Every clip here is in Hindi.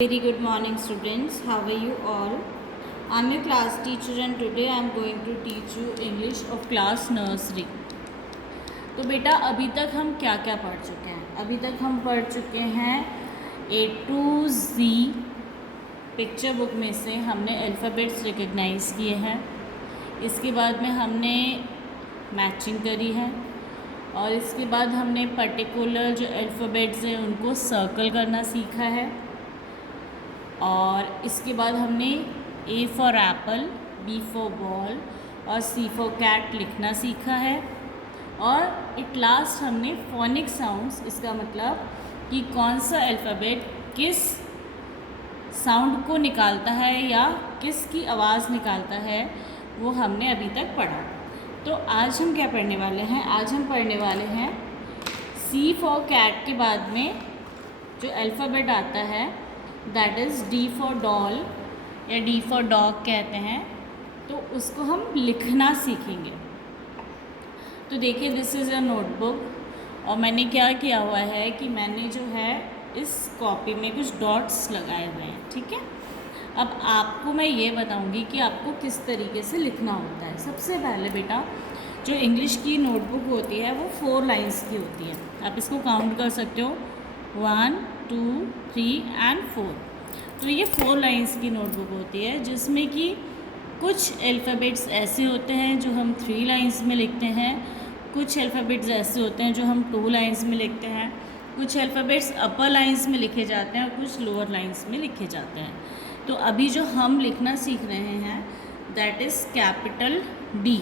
Very good morning students, how are you all? I am your class teacher and today I am going to teach you English of class nursery. तो बेटा अभी तक हम क्या क्या पढ़ चुके हैं? अभी तक हम पढ़ चुके हैं A to Z picture book में से हमने अल्फ़ाबेट्स रिकग्नाइज़ किए हैं। इसके बाद में हमने मैचिंग करी है और इसके बाद हमने पर्टिकुलर जो अल्फ़ाबेट्स हैं उनको सर्कल करना सीखा है और इसके बाद हमने A for apple, B for ball और C फॉर कैट लिखना सीखा है और एट लास्ट हमने फोनिक साउंड्स, इसका मतलब कि कौन सा अल्फ़ाबेट किस साउंड को निकालता है या किसकी आवाज़ निकालता है, वो हमने अभी तक पढ़ा। तो आज हम क्या पढ़ने वाले हैं? आज हम पढ़ने वाले हैं C फॉर कैट के बाद में जो अल्फ़ाबेट आता है that is D for doll या D फॉर डॉग कहते हैं, तो उसको हम लिखना सीखेंगे। तो देखिए दिस इज़ अ नोटबुक और मैंने क्या किया हुआ है कि मैंने जो है इस कॉपी में कुछ डॉट्स लगाए हुए हैं, ठीक है। अब आपको मैं ये बताऊंगी कि आपको किस तरीके से लिखना होता है। सबसे पहले बेटा जो इंग्लिश की नोटबुक होती है वो 4 लाइन्स की होती है। आप इसको काउंट कर सकते हो 1 2 3 एंड 4। तो ये 4 लाइन्स की नोटबुक होती है जिसमें कि कुछ अल्फ़ाबेट्स ऐसे होते हैं जो हम 3 लाइन्स में लिखते हैं, कुछ अल्फ़ाबेट्स ऐसे होते हैं जो हम 2 लाइन्स में लिखते हैं, कुछ अल्फ़ाबेट्स अपर लाइन्स में लिखे जाते हैं और कुछ लोअर लाइन्स में लिखे जाते हैं। तो अभी जो हम लिखना सीख रहे हैं दैट इज़ कैपिटल D।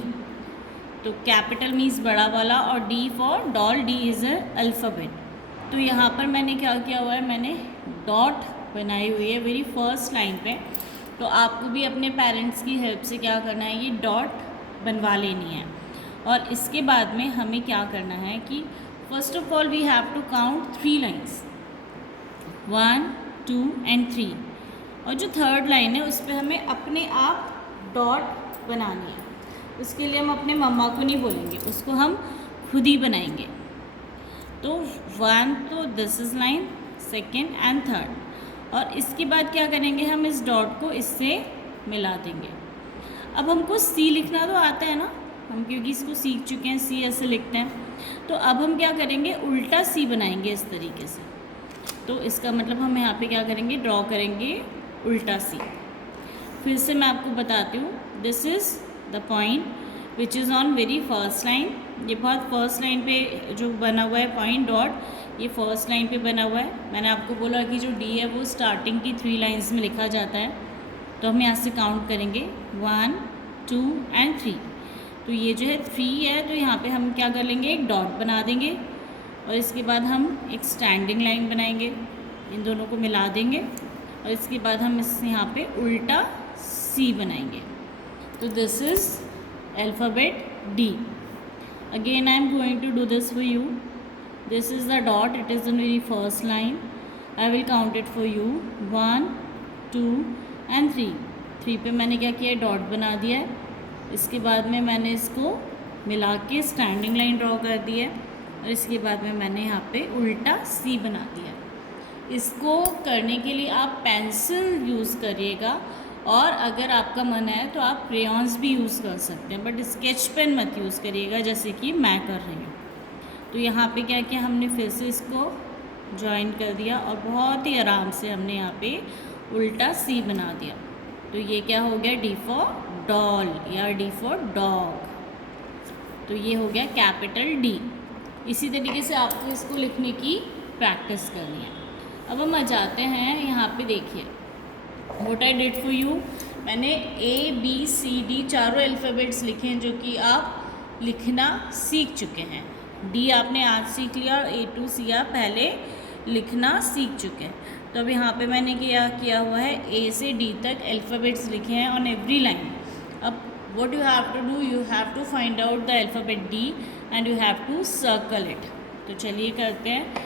तो कैपिटल मीन्स बड़ा वाला और D for doll, D is a alphabet. तो यहाँ पर मैंने क्या किया हुआ है, मैंने डॉट बनाई हुई है वेरी फर्स्ट लाइन पे। तो आपको भी अपने पेरेंट्स की हेल्प से क्या करना है, ये डॉट बनवा लेनी है। और इसके बाद में हमें क्या करना है कि first of all we have to count 3 lines 1 2 and 3। और जो थर्ड लाइन है उस पर हमें अपने आप डॉट बनानी है। उसके लिए हम अपने मम्मा को नहीं बोलेंगे, उसको हम खुद ही बनाएंगे। तो 1 तो this is line, second and third. और इसके बाद क्या करेंगे, हम इस डॉट को इससे मिला देंगे। अब हमको C लिखना तो आता है ना, हम क्योंकि इसको सीख चुके हैं, C ऐसे लिखते हैं। तो अब हम क्या करेंगे, उल्टा C बनाएंगे इस तरीके से। तो इसका मतलब हम यहाँ पे क्या करेंगे, ड्रॉ करेंगे उल्टा C। फिर से मैं आपको बताती हूँ, this is the point which is on very first line. ये बहुत फर्स्ट लाइन पे जो बना हुआ है पॉइंट डॉट, ये फर्स्ट लाइन पे बना हुआ है। मैंने आपको बोला कि जो D है वो स्टार्टिंग की 3 लाइन्स में लिखा जाता है। तो हम यहाँ से काउंट करेंगे 1 2 एंड 3। तो ये जो है 3 है, तो यहाँ पे हम क्या कर लेंगे, एक डॉट बना देंगे और इसके बाद हम एक स्टैंडिंग लाइन बनाएंगे, इन दोनों को मिला देंगे और इसके बाद हम इस यहाँ पे उल्टा C बनाएंगे। तो this is alphabet D। Again I am going to do this for you. This is the dot, it is the very first line. I will count it for you 1 2 and 3। 3 पे मैंने क्या किया, डॉट बना दिया है। इसके बाद में मैंने इसको मिला के स्टैंडिंग लाइन ड्रॉ कर दी है और इसके बाद में मैंने यहाँ पे उल्टा C बना दिया। इसको करने के लिए आप पेंसिल यूज़ करिएगा और अगर आपका मन है तो आप क्रेयॉन्स भी यूज़ कर सकते हैं, बट स्केच पेन मत यूज़ करिएगा जैसे कि मैं कर रही हूँ। तो यहाँ पे क्या किया, हमने फिर से इसको जॉइन कर दिया और बहुत ही आराम से हमने यहाँ पे उल्टा C बना दिया। तो ये क्या हो गया, D फॉर डॉल या D फॉर डॉग। तो ये हो गया कैपिटल D। इसी तरीके से आपको इसको लिखने की प्रैक्टिस करनी है। अब हम आ जाते हैं यहाँ पे, देखिए what I did for you. मैंने A B C D चारों अल्फ़ाबेट्स लिखे हैं जो कि आप लिखना सीख चुके हैं। D आपने आज सीख लिया और A to C आप पहले लिखना सीख चुके हैं। तो अब यहाँ पे मैंने किया हुआ है A से D तक अल्फ़ाबेट्स लिखे हैं ऑन एवरी लाइन। अब what you have to do, you have to find out the alphabet D and you have to circle it. तो चलिए करते हैं।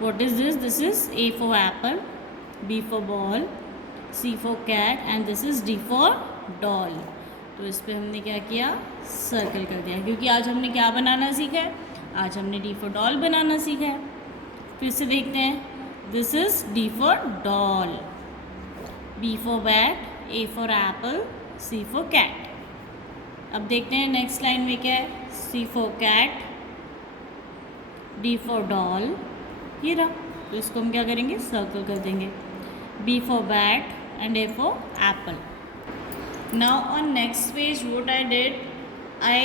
What is this, this is A for apple, B for ball, C for cat and this is D for doll. तो इस पर हमने क्या किया, सर्कल कर दिया, क्योंकि आज हमने क्या बनाना सीखा है, आज हमने D फॉर डॉल बनाना सीखा है। फिर से देखते हैं, this is D for doll. B for bat, A for apple, C for cat. अब देखते हैं नेक्स्ट लाइन में क्या है. C for cat, D for doll, ये रहा. तो इसको हम क्या करेंगे, सर्कल कर देंगे. B for bat and A for apple. Now on next page what I did, I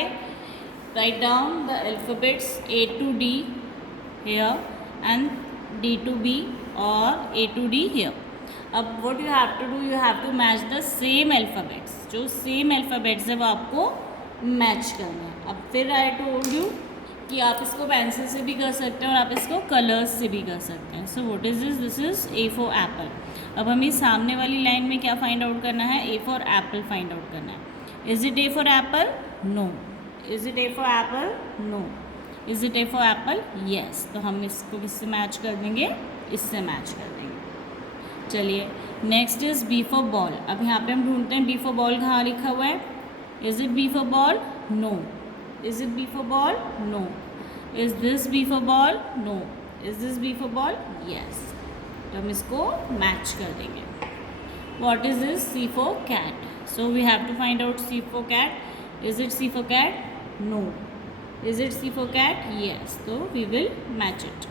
write down the alphabets A to D here and D to B or A to D here. अब what you have to do, you have to match the same alphabets. जो सेम अल्फ़ाबेट्स है वो आपको मैच करना है. अब फिर I told you कि आप इसको पेंसिल से भी कर सकते हैं और आप इसको कलर्स से भी कर सकते हैं. So what is this, this is A for apple. अब हमें सामने वाली लाइन में क्या फाइंड आउट करना है, A for apple find out करना है. Is it A for apple? No. Is it A for apple? No. Is it A for apple? Yes. तो हम इसको किससे मैच कर देंगे, इससे मैच कर देंगे. चलिए next is B for ball. अब यहाँ पे हम ढूंढते हैं B for ball कहाँ लिखा हुआ है. Is it B for ball? No. Is it B for ball? No. Is this B for ball? No. Is this B for ball? Yes. तो हम इसको मैच कर देंगे. What is this? C for cat. So we have to find out C for cat. Is it C for cat? No. Is it C for cat? Yes. So we will match it.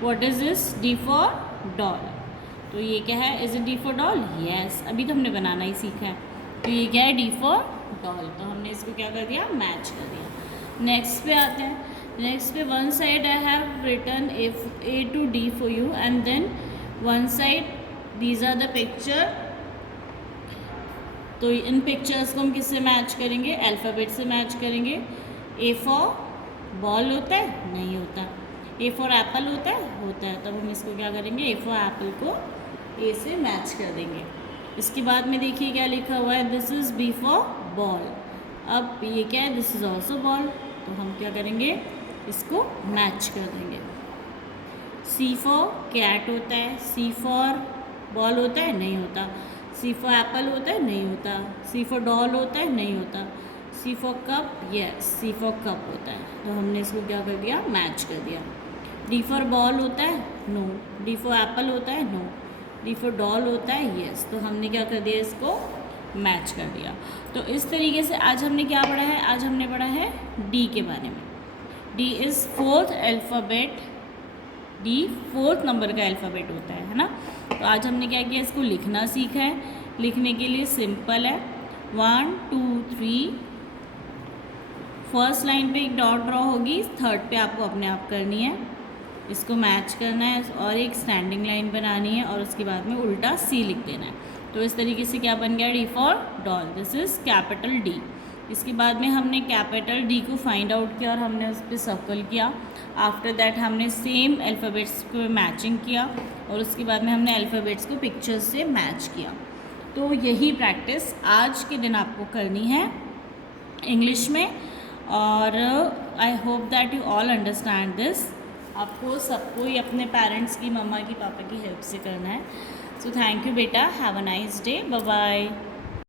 What is this? D for doll. तो ये क्या है? Is it D for doll? Yes. अभी तो हमने बनाना ही सीखा है. तो ये क्या है? D for doll. तो हमने इसको क्या कर दिया, मैच कर दिया. नेक्स्ट पे आते हैं. नेक्स्ट पे one side I have written A to D for you and then one side these are the picture. तो इन पिक्चर्स को हम किससे मैच करेंगे, अल्फ़ाबेट से मैच करेंगे. A for बॉल होता है, नहीं होता. A for एप्पल होता है, होता है. तब हम इसको क्या करेंगे, A for एप्पल को A से मैच कर देंगे. इसके बाद में देखिए क्या लिखा हुआ है, this is B for ball. अब ये क्या है, दिस इज़ ऑल्सो बॉल. तो हम क्या करेंगे, इसको मैच कर देंगे. C for कैट होता है, C for बॉल होता है, नहीं होता. C for एप्पल होता है, नहीं होता. C for डॉल होता है, नहीं होता. C for cup, yes C for cup होता है. तो हमने इसको क्या कर दिया, मैच कर दिया. D for बॉल होता है, नो. D for एप्पल होता है, नो. D for डॉल होता है, यस. तो हमने क्या कर दिया, इसको मैच कर दिया. तो इस तरीके से आज हमने क्या पढ़ा है, आज हमने पढ़ा है D के बारे में. D is fourth alphabet. D fourth number का अल्फ़ाबेट होता है ना. तो आज हमने क्या किया, इसको लिखना सीखा है. लिखने के लिए सिंपल है, 1 2 3. फर्स्ट लाइन पे एक डॉट ड्रॉ होगी, थर्ड पे आपको अपने आप करनी है, इसको मैच करना है और एक स्टैंडिंग लाइन बनानी है और उसके बाद में उल्टा C लिख देना है. तो इस तरीके से क्या बन गया, D for doll. This is capital D. इसके बाद में हमने कैपिटल D को फाइंड आउट किया और हमने उस पर सर्कल किया. आफ्टर दैट हमने सेम अल्फ़ाबेट्स को मैचिंग किया और उसके बाद में हमने अल्फ़ाबेट्स को पिक्चर्स से मैच किया. तो यही प्रैक्टिस आज के दिन आपको करनी है इंग्लिश में. और I hope that you all understand this. आपको सबको ही अपने पेरेंट्स की, मम्मा की, पापा की हेल्प से करना है. सो थैंक यू बेटा. Have a nice day. Bye bye.